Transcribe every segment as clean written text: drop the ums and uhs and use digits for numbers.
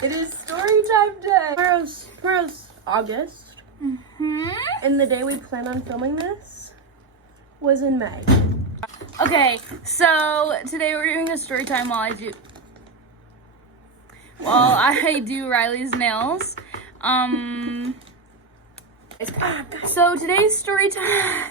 It is story time day. Tomorrow's August. And the day we plan on filming this was in May. Okay, so today we're doing a story time while I do Riley's nails. So today's story time.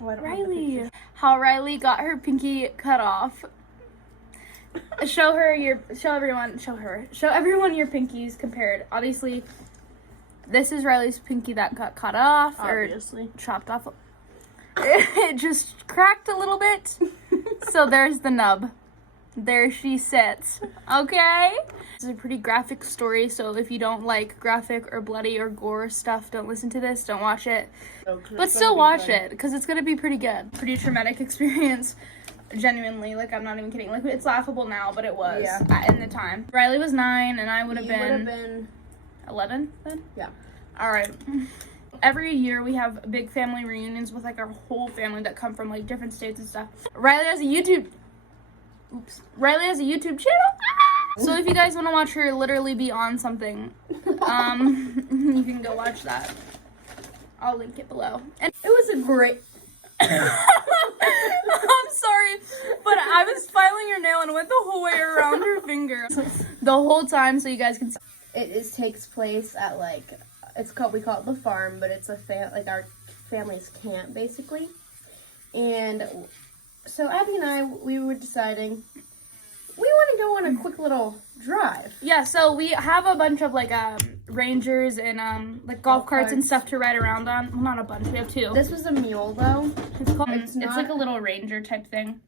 Riley. How Riley got her pinky cut off. Show everyone your pinkies compared. Obviously, this is Riley's pinky that got cut off. Obviously. Or chopped off. It just cracked a little bit. So there's the nub. There she sits. Okay? This is a pretty graphic story, so if you don't like graphic or bloody or gore stuff, don't listen to this, don't watch it. But still watch it, because it's going to be pretty good. Pretty traumatic experience. Genuinely, like, I'm not even kidding. Like, it's laughable now, but it was in the time. Riley was 9, and I would have been 11 then? Yeah. All right. Every year we have big family reunions with, like, our whole family that come from, like, different states and stuff. Riley has a YouTube channel. So if you guys want to watch her literally be on something, you can go watch that. I'll link it below. And It was a great... I'm sorry, but I was filing her nail and went the whole way around her finger the whole time, so you guys can see. It takes place at, like, we call it the farm, but it's our family's camp, basically. And so Abby and I, we were deciding we want to go on a quick little drive. Yeah, so we have a bunch of, like, rangers and, like, golf carts and stuff to ride around on. Well, not a bunch, we have 2. This was a mule, though. It's like a little ranger type thing.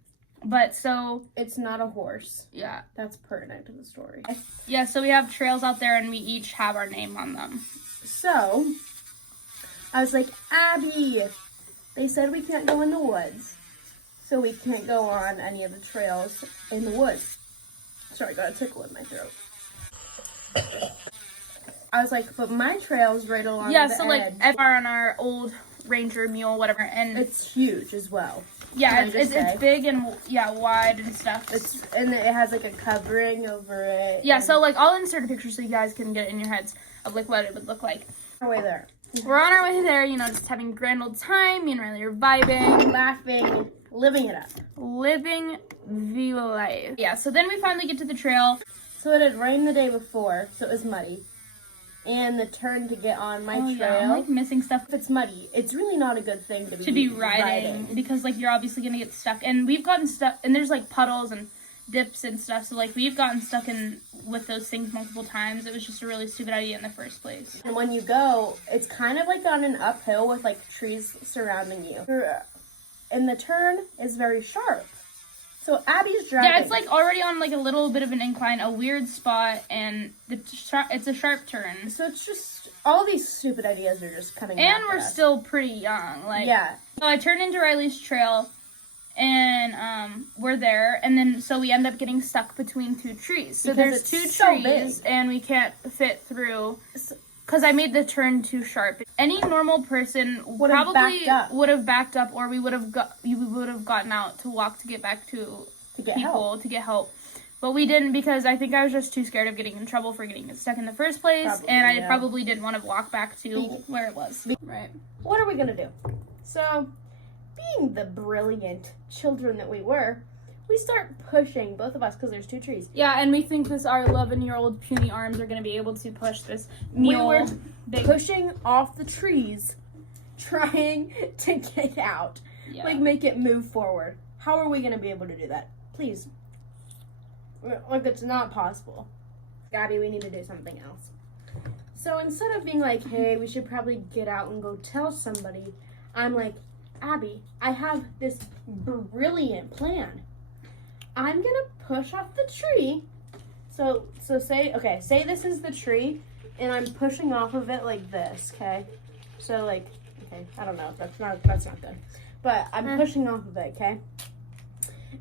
But, so... It's not a horse. Yeah. That's pertinent to the story. Yeah, so we have trails out there, and we each have our name on them. So, I was like, Abby, they said we can't go in the woods. So we can't go on any of the trails in the woods. Sorry, I got a tickle in my throat. I was like, but my trail's right along the edge. Yeah, so like are on our old ranger mule, whatever, and it's huge as well. Yeah, it's big and wide and stuff. And it has like a covering over it. Yeah, so like I'll insert a picture so you guys can get it in your heads of like what it would look like. Our way there. We're on our way there, just having a grand old time. Me and Riley are vibing, laughing, living it up. Living the life. Yeah, so then we finally get to the trail. So it had rained the day before, so it was muddy. And the turn to get on my trail. Yeah, I'm like missing stuff. If it's muddy, it's really not a good thing to be riding because like you're obviously gonna get stuck. And we've gotten stuck, and there's like puddles and dips and stuff. So like we've gotten stuck in with those things multiple times. It was just a really stupid idea in the first place. And when you go, it's kind of like on an uphill with like trees surrounding you. And the turn is very sharp. So Abby's driving. Yeah, it's like already on like a little bit of an incline, a weird spot, and it's a sharp turn. So it's just, all these stupid ideas are just coming back. And we're still pretty young. Like, yeah. So I turned into Riley's trail, and we're there, and then so we end up getting stuck between 2 trees. So there's 2 trees, and we can't fit through. Because I made the turn too sharp. Any normal person probably would have backed up, or we would have gotten out to walk to get back to get help. But we didn't because I think I was just too scared of getting in trouble for getting stuck in the first place, and I probably didn't want to walk back to where it was. Right. What are we gonna do? So, being the brilliant children that we were, we start pushing, both of us, because there's 2 trees. Yeah, and we think our 11-year-old puny arms are going to be able to push this mule. We were pushing off the trees, trying to get out. Yeah. Like, make it move forward. How are we going to be able to do that? Please. Like, it's not possible. Gabby, we need to do something else. So instead of being like, hey, we should probably get out and go tell somebody, I'm like, Abby, I have this brilliant plan. I'm gonna push off the tree. So say this is the tree, and I'm pushing off of it like this, okay? So like, okay, I don't know, that's not good. But I'm pushing off of it, okay?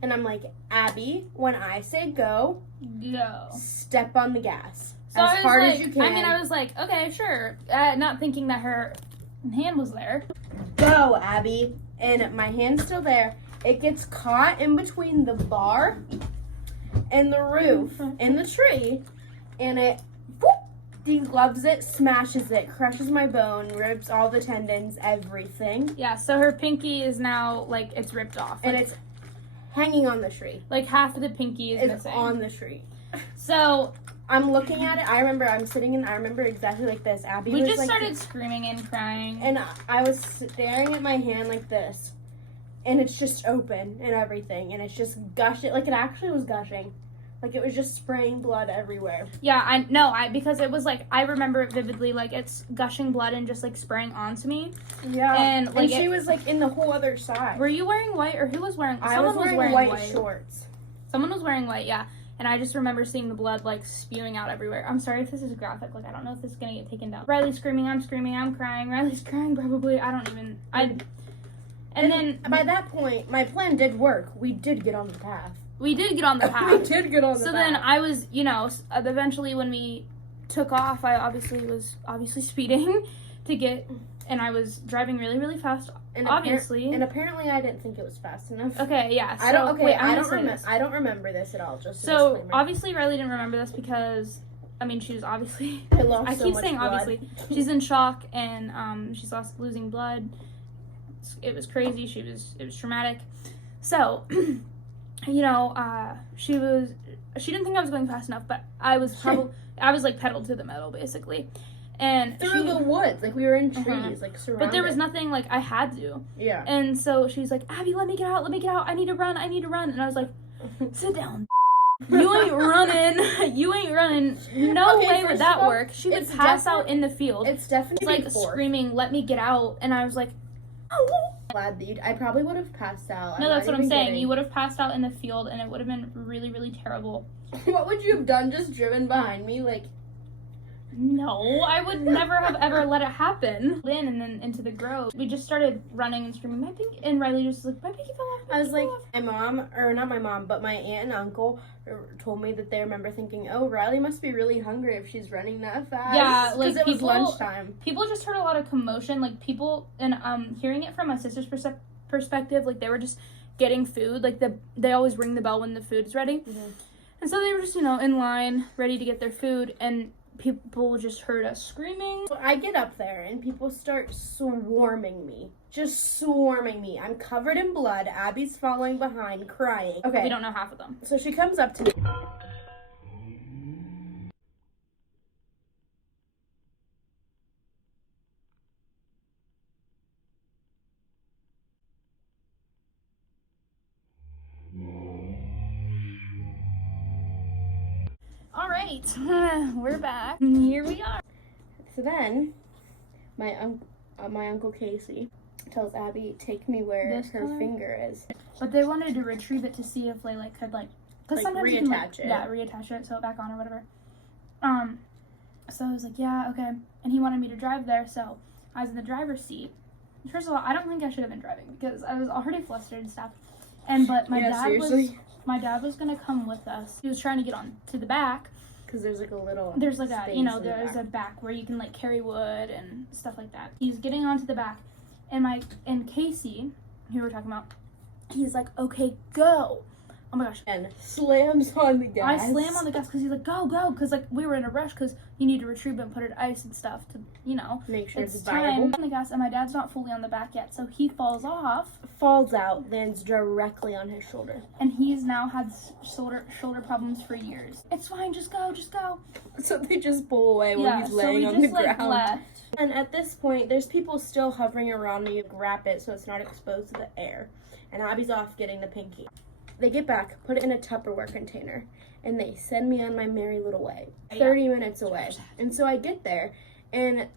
And I'm like, Abby, when I say go, step on the gas. So as hard as you can. I was like, okay, sure. Not thinking that her hand was there. Go, Abby. And my hand's still there. It gets caught in between the bar and the roof and the tree. and it, whoop, degloves it, smashes it, crushes my bone, rips all the tendons, everything. Yeah, so her pinky is now, like, it's ripped off. And it's hanging on the tree. Like, half of the pinky is missing. on the tree. So, I'm looking at it. I remember exactly like this. Abby we was just like started screaming and crying. And I was staring at my hand like this. And it's just open and everything. And it's just gushing. Like, it actually was gushing. Like, it was just spraying blood everywhere. Yeah, because it was, like, I remember it vividly, like, it's gushing blood and just, like, spraying onto me. Yeah. And, like, she was, like, in the whole other side. Were you wearing white, or who was wearing? I was wearing white shorts. Someone was wearing white, yeah. And I just remember seeing the blood, like, spewing out everywhere. I'm sorry if this is graphic. Like, I don't know if this is going to get taken down. Riley's screaming, I'm crying. Riley's crying, probably. And then by that point, my plan did work. We did get on the path. We did get on the path. So then I was, eventually when we took off, I was obviously speeding and I was driving really, really fast, and obviously. And apparently I didn't think it was fast enough. Okay, yeah. So, I don't remember this at all. Just so obviously Riley didn't remember this because, she was obviously. I keep saying blood. Obviously. She's in shock and she's losing blood. It was crazy. It was traumatic. So. She didn't think I was going fast enough, but I was like pedal to the metal basically. And through the woods, like we were in trees, like surrounded. But there was nothing, like I had to. Yeah. And so she's like, Abby, let me get out, I need to run. And I was like, sit down. You ain't running. No way would that work. She would pass out in the field. It's definitely like screaming, let me get out. And I was like, oh. Glad that I probably would have passed out. No, that's what I'm saying. You would have passed out in the field, and it would have been really, really terrible. What would you have done? Just driven behind me, like? No, I would never have ever let it happen. And then into the grove, we just started running and screaming. My pinky, and Riley just was like, my pinky fell off. I was like, not my mom, but my aunt and uncle told me that they remember thinking, oh, Riley must be really hungry if she's running that fast. Yeah, like because it was lunchtime. People just heard a lot of commotion, like people, and hearing it from my sister's perspective, like they were just getting food, like they always ring the bell when the food's ready, and so they were just in line ready to get their food, and people just heard us screaming. So I get up there and people start swarming me. Just swarming me. I'm covered in blood. Abby's falling behind, crying. Okay. We don't know half of them. So she comes up to me. All right, we're back. Here we are. So then, my Uncle Casey tells Abby, take me where her finger is. But they wanted to retrieve it to see if they could because sometimes you can reattach it. Yeah, reattach it, sew it back on or whatever. So I was like, yeah, okay. And he wanted me to drive there, so I was in the driver's seat. First of all, I don't think I should have been driving because I was already flustered and stuff. But my dad was gonna come with us. He was trying to get on to the back. Because there's like a little there's a back where you can carry wood and stuff like that. He's getting onto the back, and Casey, who we were talking about, he's like, okay, go. Oh my gosh. And slams on the gas. I slam on the gas because he's like, go, because we were in a rush because you need to retrieve it and put it in ice and stuff to, make sure it's time viable. on the gas, and my dad's not fully on the back yet, so he falls out, lands directly on his shoulder. And he's now had shoulder problems for years. It's fine, just go. So they just pull away while he's laying on the ground. Left. And at this point, there's people still hovering around me to wrap it so it's not exposed to the air. And Abby's off getting the pinky. They get back, put it in a Tupperware container, and they send me on my merry little way, 30 minutes away. And so I get there, and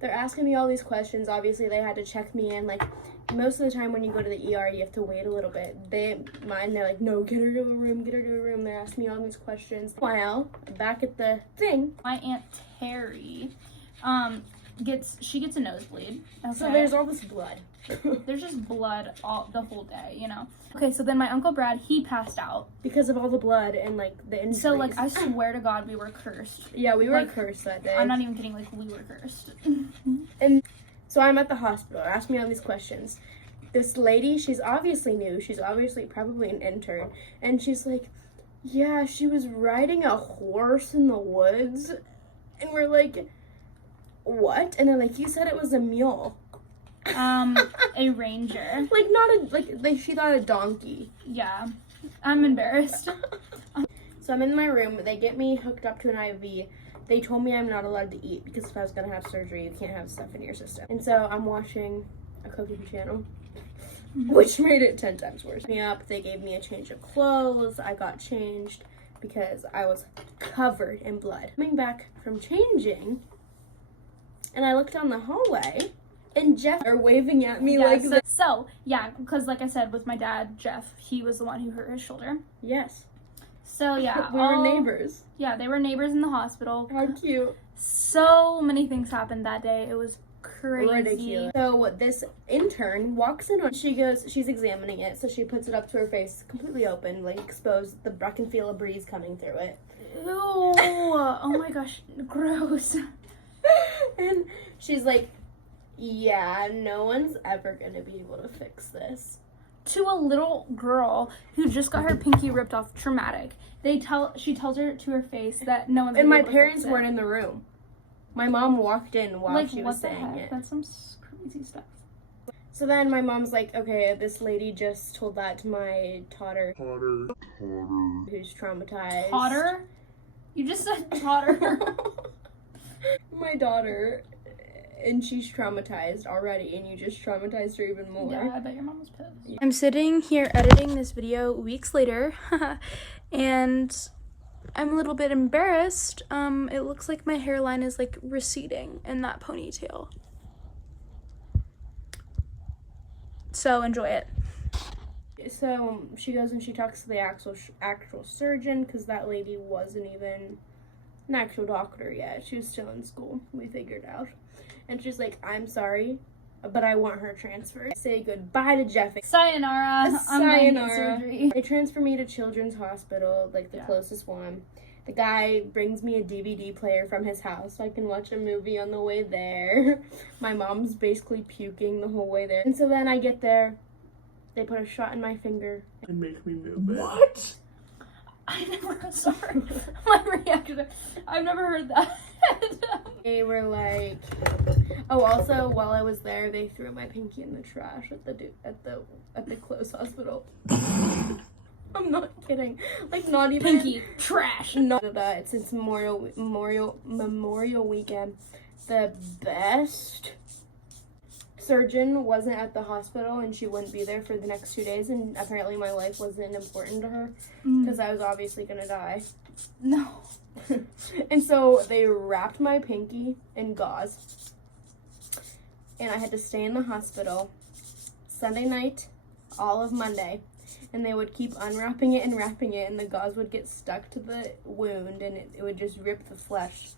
they're asking me all these questions. Obviously, they had to check me in. Most of the time when you go to the ER, you have to wait a little bit. They're like, no, get her to a room. They're asking me all these questions. While back at the thing, my Aunt Terry, she gets a nosebleed. Okay. So there's all this blood. There's just blood the whole day, Okay, so then my Uncle Brad, he passed out. Because of all the blood and, the injuries. So, I swear to God, we were cursed. Yeah, we were cursed that day. I'm not even kidding, we were cursed. And so I'm at the hospital, asked me all these questions. This lady, she's obviously new. She's obviously probably an intern. And she's like, Yeah, she was riding a horse in the woods. And we're like, what? And they're like, you said it was a mule. A ranger. She thought a donkey. Yeah. I'm embarrassed. So I'm in my room. They get me hooked up to an IV. They told me I'm not allowed to eat because if I was going to have surgery, you can't have stuff in your system. And so I'm watching a Cocke channel, which made it 10 times worse. Me up, they gave me a change of clothes. I got changed because I was covered in blood. Coming back from changing, and I looked down the hallway, and Jeff are waving at me like this. So, yeah, because like I said, with my dad, Jeff, he was the one who hurt his shoulder. Yes. So, yeah. We were neighbors. Yeah, they were neighbors in the hospital. How cute. So many things happened that day. It was crazy. Ridiculous. So this intern walks in on, she's examining it, so she puts it up to her face, completely open, like exposed. I can feel a breeze coming through it. Ew. Oh my gosh, gross. And she's like, yeah, no one's ever gonna be able to fix this. To a little girl who just got her pinky ripped off, traumatic. She tells her to her face that no one's. And my parents weren't in the room. My mom walked in while she was saying it. That's some crazy stuff. So then my mom's like, okay, this lady just told that to my toddler. Who's traumatized. Toddler? You just said toddler. My daughter, and she's traumatized already, and you just traumatized her even more. Yeah, I bet your mom was pissed. I'm sitting here editing this video weeks later, and I'm a little bit embarrassed. It looks like my hairline is like receding in that ponytail. So enjoy it. So she goes and she talks to the actual surgeon, because that lady wasn't even an actual doctor yet. She was still in school, we figured out. And she's like, I'm sorry, but I want her transferred. Say goodbye to Jeff. Sayonara. Sayonara. Surgery. They transfer me to Children's Hospital, like the closest one. The guy brings me a DVD player from his house so I can watch a movie on the way there. My mom's basically puking the whole way there. And so then I get there, they put a shot in my finger and make me move it. What? Sorry. My reaction. I've never heard that. They were like, oh, also while I was there, they threw my pinky in the trash at the close hospital. I'm not kidding. Like, not even pinky trash. Not that. Since Memorial Weekend, the best surgeon wasn't at the hospital, and she wouldn't be there for the next 2 days. And apparently, my life wasn't important to her because I was obviously gonna die. No. And so they wrapped my pinky in gauze, and I had to stay in the hospital Sunday night, all of Monday, and they would keep unwrapping it and wrapping it, and the gauze would get stuck to the wound, and it would just rip the flesh.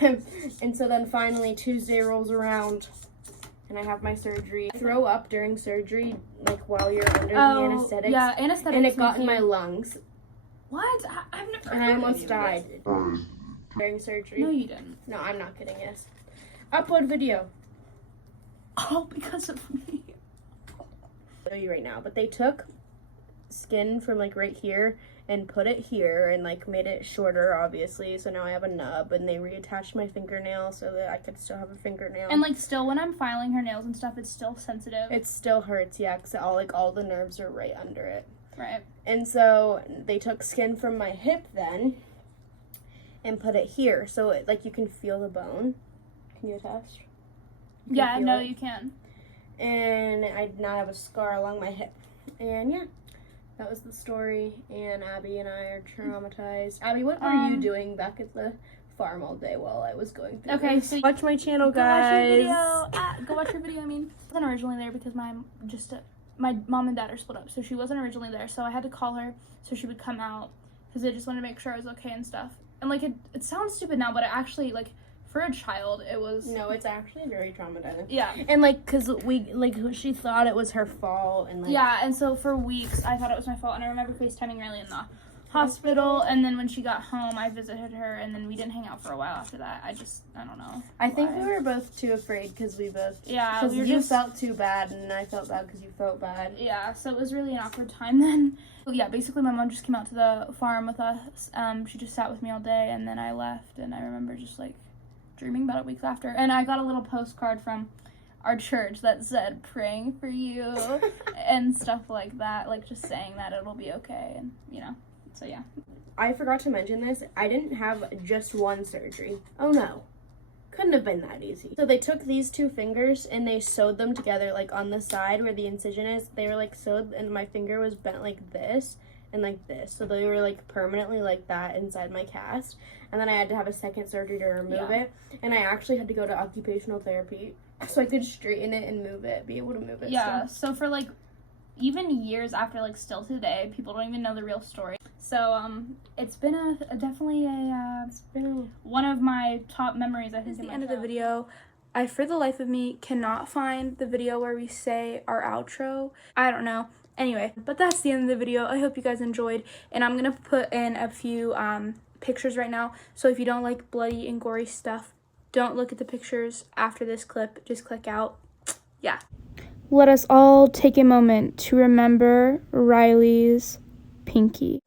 And so then finally Tuesday rolls around, and I have my surgery. I throw up during surgery, like while you're under the anesthetics. Yeah, anesthetics. And it got in my lungs. What? I've never heard And I almost died during surgery. No, you didn't. No, I'm not kidding, yes. Upload video. Oh, because of me. I'll show you right now. But they took skin from like right here and put it here and like made it shorter, obviously. So now I have a nub, and they reattached my fingernail so that I could still have a fingernail. And like still when I'm filing her nails and stuff, it's still sensitive. It still hurts, yeah, because all the nerves are right under it. Right. And so they took skin from my hip then and put it here. So it, like, you can feel the bone. Can you attest? Yeah, no, you can. And I now have a scar along my hip. And yeah, that was the story. And Abby and I are traumatized. Abby, what were you doing back at the farm all day while I was going through this? So watch my channel, go watch your guys. video. Go watch your video, I mean. I wasn't originally there because my mom and dad are split up, so she wasn't originally there, so I had to call her so she would come out because they just wanted to make sure I was okay and stuff. And like it sounds stupid now, but it actually, like, for a child, it was... No, it's actually very traumatizing. Yeah. And like, because she thought it was her fault, and like... Yeah, and so for weeks I thought it was my fault, and I remember FaceTiming Riley in the hospital, and then when she got home, I visited her, and then we didn't hang out for a while after that. I don't know. I think we were both too afraid because we both. Yeah, because you felt too bad, and I felt bad because you felt bad. Yeah, so it was really an awkward time then. But yeah, basically my mom just came out to the farm with us. She just sat with me all day, and then I left, and I remember just like dreaming about it weeks after. And I got a little postcard from our church that said praying for you and stuff like that, like just saying that it'll be okay, and so yeah. I forgot to mention this. I didn't have just one surgery. Oh no. Couldn't have been that easy. So they took these 2 fingers and they sewed them together, like on the side where the incision is. They were like sewed, and my finger was bent like this and like this. So they were like permanently like that inside my cast. And then I had to have a second surgery to remove it. And I actually had to go to occupational therapy so I could straighten it and move it, be able to move it. Yeah, so for like even years after, like still today, people don't even know the real story. So it's been definitely one of my top memories, I think. This is the end of the video. I, for the life of me, cannot find the video where we say our outro. I don't know. Anyway, but that's the end of the video. I hope you guys enjoyed, and I'm gonna put in a few pictures right now. So if you don't like bloody and gory stuff, don't look at the pictures after this clip. Just click out. Yeah. Let us all take a moment to remember Riley's pinky.